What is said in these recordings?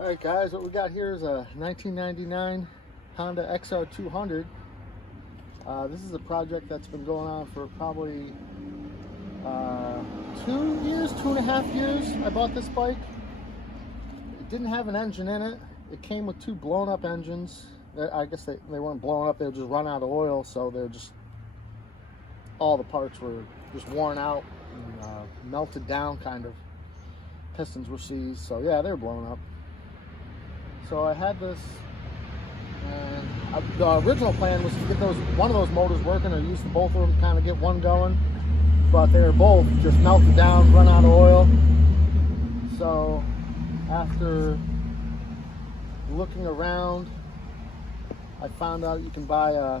All right, guys, what we got here is a 1999 Honda XR200. This is a project that's been going on for probably 2 years, 2.5 years. I bought this bike. It didn't have an engine in it. It came with two blown up engines. I guess they weren't blown up, they were just run out of oil, so they're just, all the parts were just worn out and melted down kind of. Pistons were seized, so yeah, they're blown up. So I had this, and the original plan was to get one of those motors working, or use both of them to kind of get one going, but they were both just melted down, run out of oil. So after looking around, I found out you can buy a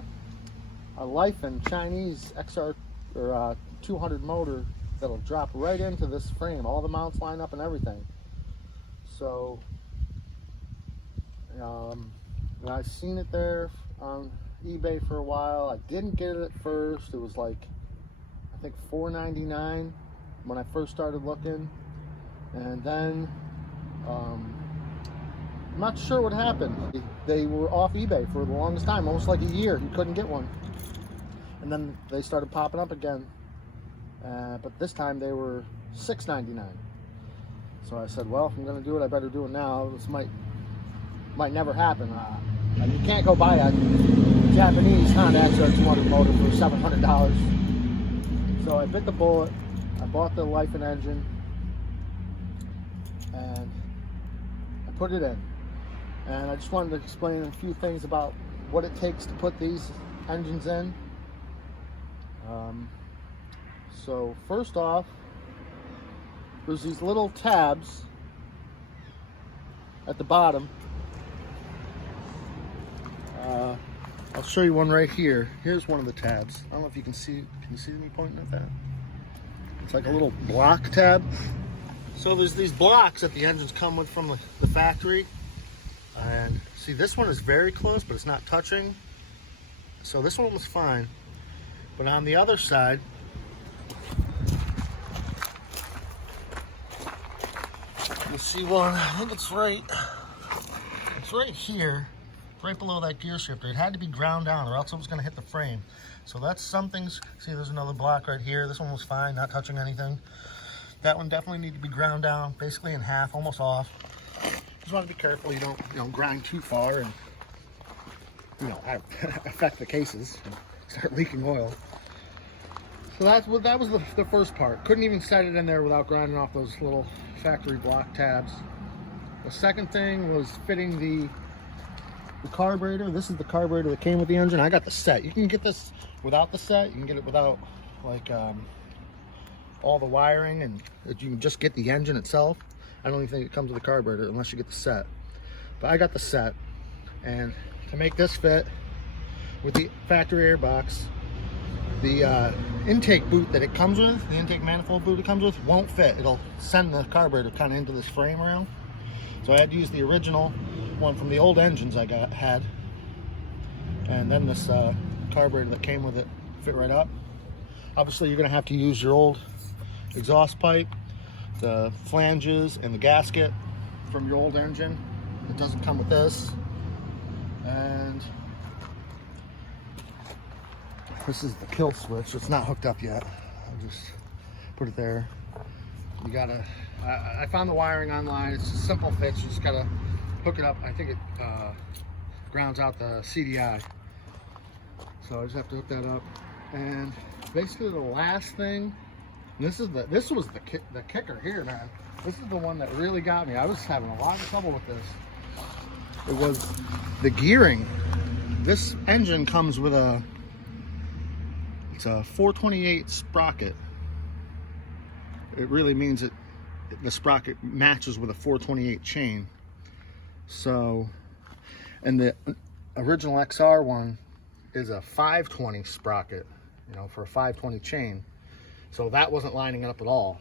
Lifan Chinese XR200 motor that'll drop right into this frame. All the mounts line up and everything. So I've seen it there on eBay for a while. I didn't get it at first. It was like, I think $4.99 when I first started looking, and then I'm not sure what happened. They were off eBay for the longest time, almost like a year. You couldn't get one, and then they started popping up again. But this time they were $6.99. So I said, well, if I'm going to do it, I better do it now. This might never happen. You can't go buy a Japanese Honda XR200 motor for $700. So I bit the bullet. I bought the Lifan engine, and I put it in. And I just wanted to explain a few things about what it takes to put these engines in. So first off, there's these little tabs at the bottom. I'll show you one right here. Here's one of the tabs. I don't know if you can see. Can you see me pointing at that? It's like a little block tab. So there's these blocks that the engines come with from the factory. And see, this one is very close, but it's not touching. So this one was fine. But on the other side, you see one, I think it's right here, right below that gear shifter. It had to be ground down, or else it was going to hit the frame. So that's something. See, there's another block right here. This one was fine, not touching anything. That one definitely needed to be ground down, basically in half, almost off. Just want to be careful you don't grind too far and affect the cases and start leaking oil. So that was the first part. Couldn't even set it in there without grinding off those little factory block tabs. The second thing was fitting the carburetor. This is the carburetor that came with the engine. I got the set. You can get this without the set. You can get it without all the wiring, and you can just get the engine itself. I don't even think it comes with a carburetor unless you get the set. But I got the set, and to make this fit with the factory airbox, the intake boot that it comes with, the intake manifold boot it comes with, won't fit. It'll send the carburetor kind of into this frame around. So I had to use the original one from the old engines I had, and then this carburetor that came with it fit right up. Obviously, you're going to have to use your old exhaust pipe, the flanges, and the gasket from your old engine. It doesn't come with this. And this is the kill switch. It's not hooked up yet. I'll just put it there. You gotta, I found the wiring online. It's a simple fix. You just gotta hook it up. I think it grounds out the CDI. So I just have to hook that up. And basically the last thing, this was the kicker here, man. This is the one that really got me. I was having a lot of trouble with this. It was the gearing. This engine comes with it's a 428 sprocket. It really means that the sprocket matches with a 428 chain. So, and the original XR one is a 520 sprocket, for a 520 chain. So that wasn't lining up at all.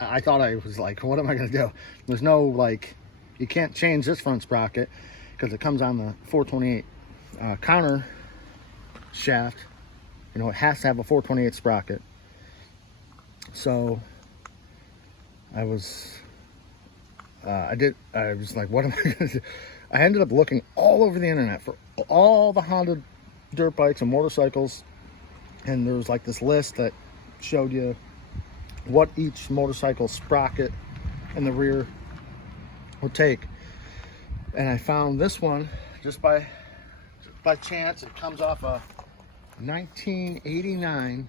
I thought I was like, what am I gonna do? There's no, you can't change this front sprocket because it comes on the 428 counter shaft. It has to have a 428 sprocket. So I I was like, what am I gonna do? I ended up looking all over the internet for all the Honda dirt bikes and motorcycles, and there was like this list that showed you what each motorcycle sprocket in the rear would take. And I found this one just by chance. It comes off a 1989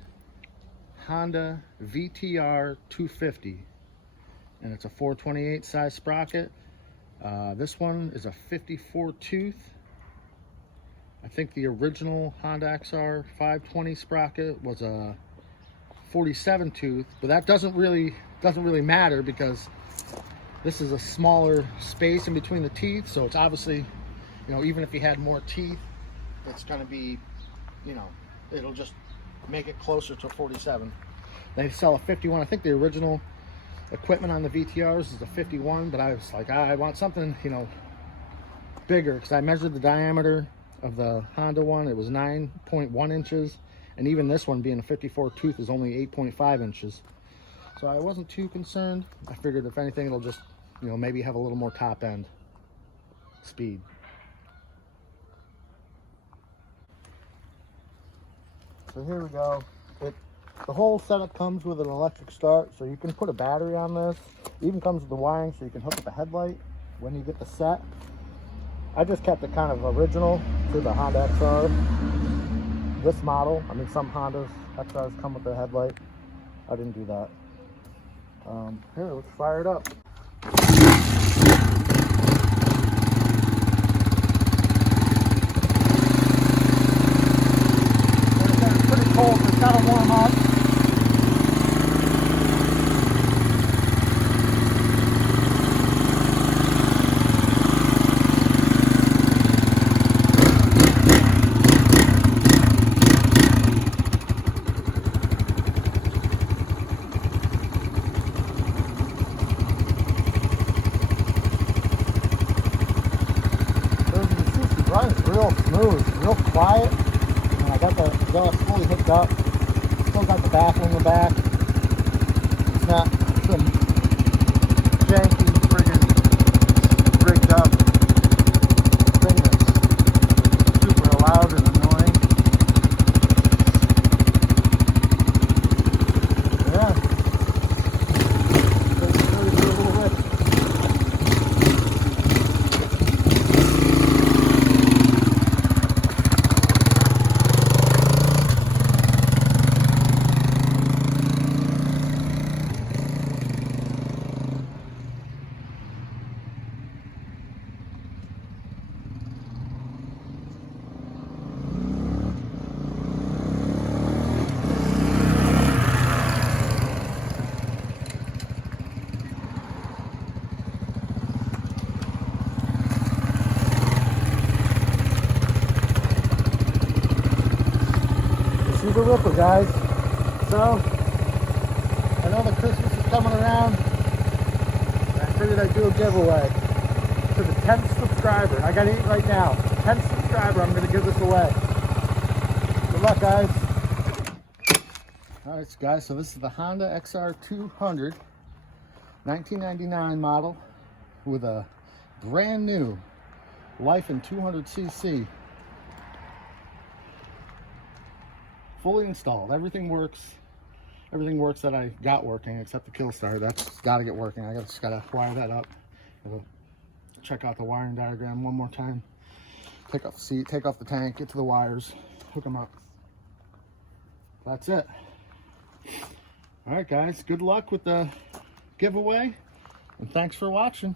Honda VTR 250, and it's a 428 size sprocket. This one is a 54 tooth. I think the original Honda XR 520 sprocket was a 47 tooth, but that doesn't really matter because this is a smaller space in between the teeth, so it's obviously, you know, even if you had more teeth, it's going to be, you know, it'll just make it closer to a 47. They sell a 51. I think the original equipment on the VTRs is a 51, but I was like, I want something, you know, bigger, because I measured the diameter of the Honda one. It was 9.1 inches, and even this one being a 54 tooth is only 8.5 inches. So I wasn't too concerned. I figured if anything, it'll just, you know, maybe have a little more top end speed. So here we go. The whole setup comes with an electric start, so you can put a battery on this. It even comes with the wiring, so you can hook up a headlight when you get the set. I just kept it kind of original to the Honda XR. This model, I mean, some Hondas XRs come with a headlight. I didn't do that. Here, let's fire it up. It's pretty cold, so it's got to warm up. Runs real smooth, real quiet, and I got the exhaust fully hooked up. Still got the baffle in the back. It's not some janky friggin' rigged up thing that's super loud and annoying. Yeah, it's really do a little rip. The Ripper, guys. So I know that Christmas is coming around, and I figured I'd do a giveaway to the 10th subscriber. I got 8 right now. 10th subscriber, I'm going to give this away. Good luck, guys. All right, guys, so this is the Honda XR200 1999 model with a brand new Lifan 200cc. Fully installed. Everything works. Everything works that I got working except the kill start. That's got to get working. I just got to wire that up. Check out the wiring diagram one more time. Take off the seat, take off the tank, get to the wires, hook them up. That's it. All right, guys. Good luck with the giveaway, and thanks for watching.